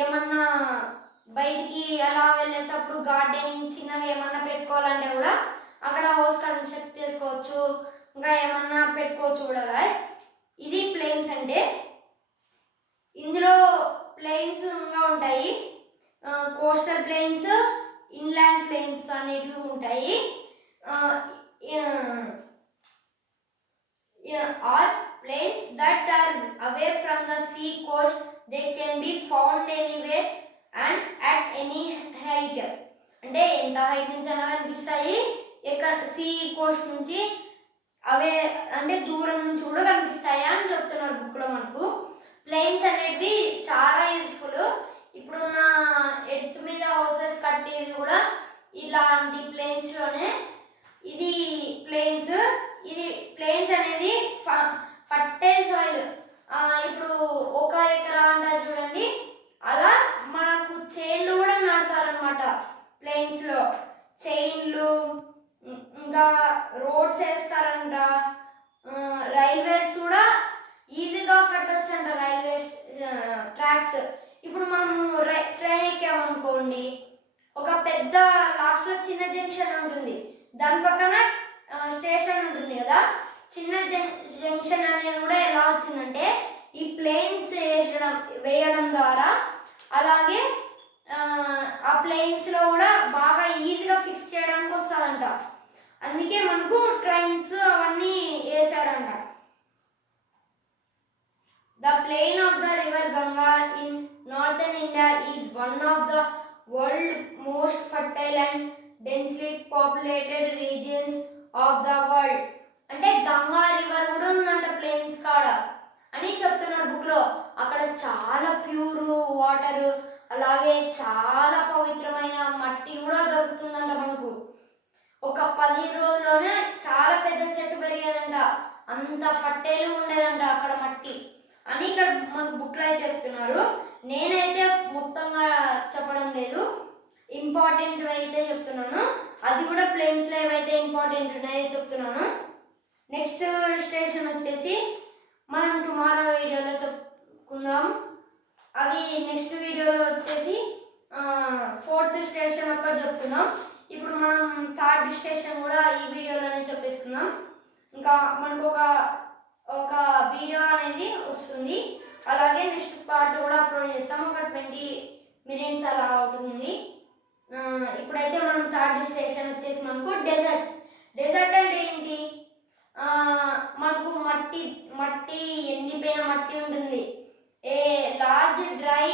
ఏమన్నా బయటికి అలా వెళ్ళేటప్పుడు గార్డెనింగ్ చిన్నగా ఏమన్నా పెట్టుకోవాలంటే కూడా అక్కడ హౌస్ కన్స్ట్రక్ట్ చేసుకోవచ్చు, ఇంకా ఏమన్నా పెట్టుకోవచ్చు కూడా గాయస్. ఇది ప్లేన్స్ అంటే. ఇందులో ప్లేన్స్ ఇంకా ఉంటాయి, కోస్టల్ ప్లేన్స్, ఇన్లాండ్ ప్లేన్స్ అనేటివి ఉంటాయి. Are plains that are away from the sea coast. They can be found anywhere and at any height. అంటే ఎంత హైట్ నుంచి అయినా కనిపిస్తాయి, ఎక్కడ సీ కోస్ట్ నుంచి అవే అంటే దూరం నుంచి కూడా కనిపిస్తాయి అని చెప్తున్నారు బుక్లో మనకు. ప్లేన్స్ అనేటివి చాలా యూజ్ఫుల్. ఇప్పుడున్న ఎర్త్ మీద హౌసెస్ కట్టేది కూడా ఇలాంటి ప్లేన్స్లోనే. ఇది ప్లేన్స్. ఇది ప్లేన్స్ అనేది ఫర్టైల్ సాయిల్. ఇప్పుడు 1 ఎకరా అంటారు చూడండి, అలా మనకు చైన్లు కూడా నాటుతారనమాట ప్లేన్స్లో. చైన్లు, ఇంకా రోడ్స్ వేస్తారంట, రైల్వేస్ కూడా ఈజీగా కట్టొచ్చంట, రైల్వే ట్రాక్స్. ఇప్పుడు మనము ట్రైన్ ఎక్కామనుకోండి, ఒక పెద్ద లాస్ట్లో చిన్న జంక్షన్ ఉంటుంది, దాని పక్కన స్టేషన్ ఉంటుంది కదా. చిన్న జంక్షన్ అనేది కూడా ఎలా వచ్చిందంటే ఈ ప్లేన్స్ వేయడం ద్వారా. అలాగే ఆ ప్లేన్స్లో కూడా బాగా ఈజీగా ఫిక్స్ చేయడానికి వస్తుందంట, అందుకే మనకు ట్రైన్స్ అవన్నీ వేసారంట. The plain of the river Ganga in northern India is one of the world's most fertile and densely populated regions of the world. అంటే గంగా రివర్ కూడా ఉందంట ప్లేన్స్ కాడ అని చెప్తున్నారు బుక్లో. అక్కడ చాలా ప్యూర్ వాటర్, అలాగే చాలా పవిత్రమైన మట్టి కూడా దొరుకుతుందంట మనకు. ఒక 10 రోజుల్లోనే చాలా పెద్ద చెట్టు పెరిగేదంట, అంత ఫర్టైల్ ఉండేదంట అక్కడ మట్టి అని ఇక్కడ మనకు బుక్లో అయితే చెప్తున్నారు. నేనైతే మొత్తంగా చెప్పడం లేదు, ఇంపార్టెంట్ అయితే చెప్తున్నాను. అది కూడా ప్లేన్స్లో ఏవైతే ఇంపార్టెంట్ ఉన్నాయో చెప్తున్నాను. నెక్స్ట్ స్టేషన్ వచ్చేసి మనం టుమారో వీడియోలో చెప్పుకుందాం. అవి నెక్స్ట్ వీడియోలో వచ్చేసి 4th స్టేషన్ ఒక్కటి చెప్తున్నాం. ఇప్పుడు మనం 3rd స్టేషన్ కూడా ఈ వీడియోలోనే చెప్పేసుకుందాం. ఇంకా మనకు ఒక వీడియో అనేది వస్తుంది, అలాగే నెక్స్ట్ పార్ట్ కూడా అప్లోడ్ చేస్తాం. ఒక 20 minutes అలా అవుతుంది. ఇప్పుడైతే మనం 3rd స్టేషన్ వచ్చేసి మనకు డెజర్ట్. డెజర్ట్ అంటే ఏంటి? మనకు మట్టి ఎండిపోయిన మట్టి ఉంటుంది. A large dry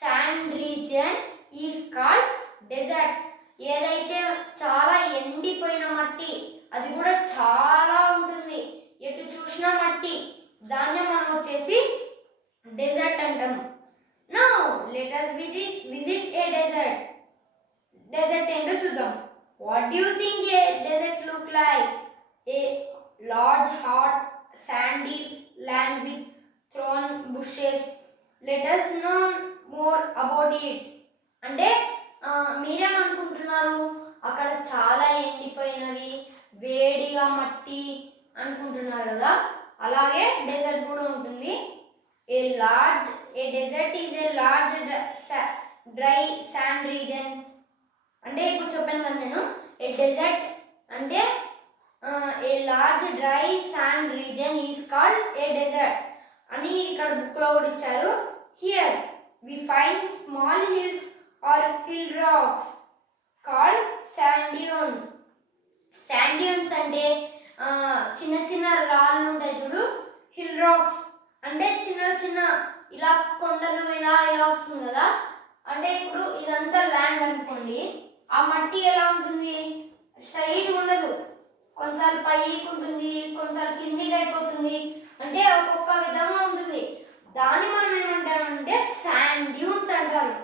sand region is called desert. ఏదైతే చాలా ఎండిపోయిన మట్టి, అది కూడా చాలా ఉంటుంది, ఎటు చూసినా మట్టి, దాన్ని మనం వచ్చేసి డెజర్ట్ అంటాం. Now let us visit a desert. Desert ఏంటో చూద్దాం. What do you think a desert look like? A large hot sandy land with thorn bushes. Let us know more about it. అంటే మీరేమనుకుంటున్నారు? అక్కడ చాలా ఎండిపోయినవి, వేడిగా మట్టి అనుకుంటున్నారు కదా. అలాగే డెజర్ట్ కూడా ఉంటుంది. A desert is a large dry sand region. అంటే ఇప్పుడు చెప్పాను కదా నేను, ఏ డెజర్ట్ అంటే a large dry sand region is called a desert అని ఇక్కడ బుక్లో కూడా ఇచ్చారు. Here we find small hills or hill rocks called sand dunes. Sand dunes అంటే చిన్న చిన్న రాళ్ళు ఉంటాయి చూడు. హిల్ రాక్స్ అంటే చిన్న చిన్న ఇలా కొండలు ఇలా వస్తుంది కదా. అంటే ఇప్పుడు ఇదంతా ల్యాండ్ అనుకోండి, ఆ మట్టి ఎలా ఉంటుంది? స్ట్రైట్ ఉండదు, కొన్నిసార్లు పైకి ఉంటుంది, కొన్నిసార్లు కిందికి అయిపోతుంది, అంటే ఒక్కొక్క విధంగా ఉంటుంది. దాన్ని మనం ఏమంటామంటే శాండ్ డ్యూన్స్ అంటారు.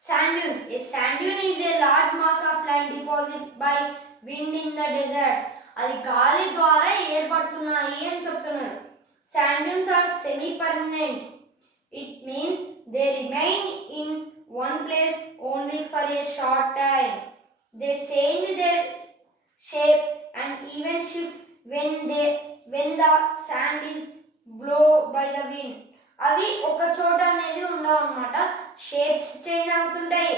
Sand dune. A sand dune is a large mass of land deposit by wind in the desert. అది గాలి ద్వారా ఏర్పడుతున్నాయి అని చెప్తున్నారు. Sand dunes are semi permanent. It means they remain in one place only for a short time. They change their shape and even shift when the sand is blown by the wind. అవి ఒక చోట అనేది ఉండవు అన్నమాట, shapes change అవుతుంటాయి.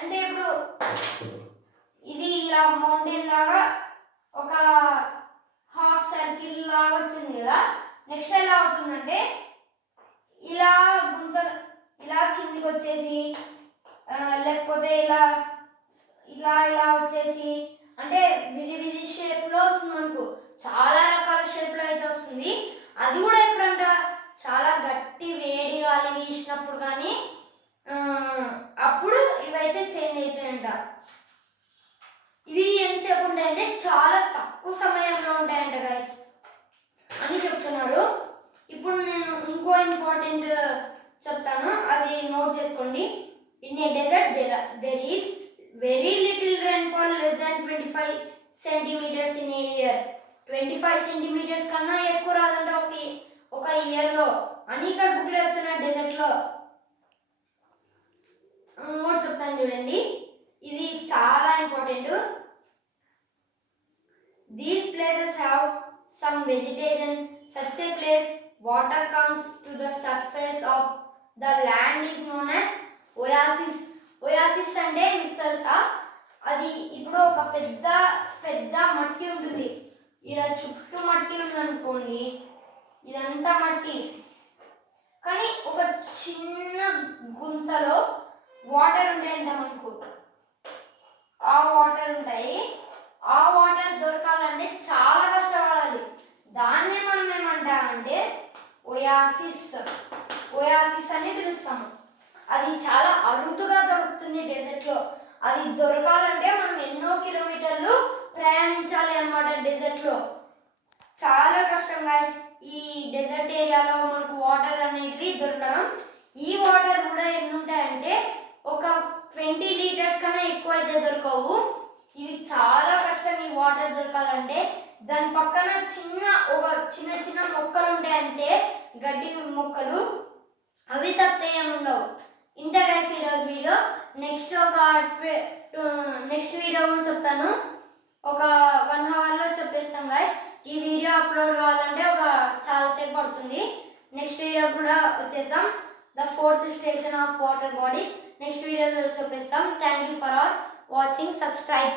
అంటే ఇప్పుడు ఇది ఇలా మౌంటైన్ లాగా ఒక హాఫ్ సర్కిల్ లాగా వచ్చింది కదా, నెక్స్ట్ ఎలా అవుతుందంటే ఇలా గుంతలు ఇలా కిందికి వచ్చేసి లేకపోతే ఇలా ఇలా ఇలా వచ్చేసి అంటే విధి షేప్లో వస్తుంది మనకు. చాలా రకాల షేప్లో అయితే వస్తుంది. అది కూడా ఎప్పుడంట చాలా గట్టి వేడి గాలి వీసినప్పుడు కానీ అప్పుడు ఇవైతే చేంజ్ అవుతాయంట. ఇవి ఎంతసేపు ఉంటాయంటే చాలా తక్కువ సమయంలో ఉంటాయంట గైస్ అని చెప్తున్నారు. ఇప్పుడు నేను ఇంకో ఇంపార్టెంట్ చెప్తాను, అది నోట్ చేసుకోండి. In a desert there is very little rainfall, less than 25 centimeters in a year. 25 centimeters కన్నా ఎక్కువ రాదంట ఒక ఇయర్లో అని ఇక్కడ బుక్లో చెప్తున్నా. డెజర్ట్లో ఇంకోటి చెప్తాను చూడండి, ఇది చాలా important. These places have some vegetation. Such a place, water comes to the surface of the land is known as oasis. Oasis అంటే మీకు తెలుసా, అది ఇప్పుడు ఒక పెద్ద పెద్ద మట్టి ఉంటుంది, ఇలా చుట్టూ మట్టి ఉందనుకోండి, ఇదంతా మట్టి, కానీ ఒక చిన్న గుంతలో వాటర్ ఉంటాయంట మనకు. ఆ వాటర్ ఉంటాయి, ఆ వాటర్ దొరకాలంటే చాలా కష్టపడాలి. దాన్నే మనం ఏమంటామంటే ఒయాసిస్ అని పిలుస్తాము. అది చాలా అరుదుగా దొరుకుతుంది డెజర్ట్లో. అది దొరకాలంటే మనం ఎన్నో కిలోమీటర్లు ప్రయాణించాలి అన్నమాట డెజర్ట్లో. చాలా కష్టం గాయస్ ఈ డెజర్ట్ ఏరియాలో మనకు వాటర్ అనేటివి దొరకడం. ఈ వాటర్ కూడా ఎన్ని ఉంటాయంటే ఒక 20 లీటర్స్ కన్నా ఎక్కువ అయితే దొరకవు. ఇది చాలా కష్టం ఈ వాటర్ దొరకాలంటే. దాని పక్కన ఒక చిన్న మొక్కలు ఉంటాయి అంతే, గడ్డి మొక్కలు, అవి తప్పితే ఏముండవు. ఇంత గైస్ ఈరోజు వీడియో. నెక్స్ట్ వీడియో కూడా చెప్తాను, ఒక 1 అవర్లో చెప్పేస్తాం గైస్. ఈ వీడియో అప్లోడ్ కావాలంటే చాలాసేపు పడుతుంది. నెక్స్ట్ వీడియో కూడా వచ్చేస్తాం, the 4th station of water bodies. Next వీడియోలో చెప్పేస్తాం. Thank you for all watching. Subscribe.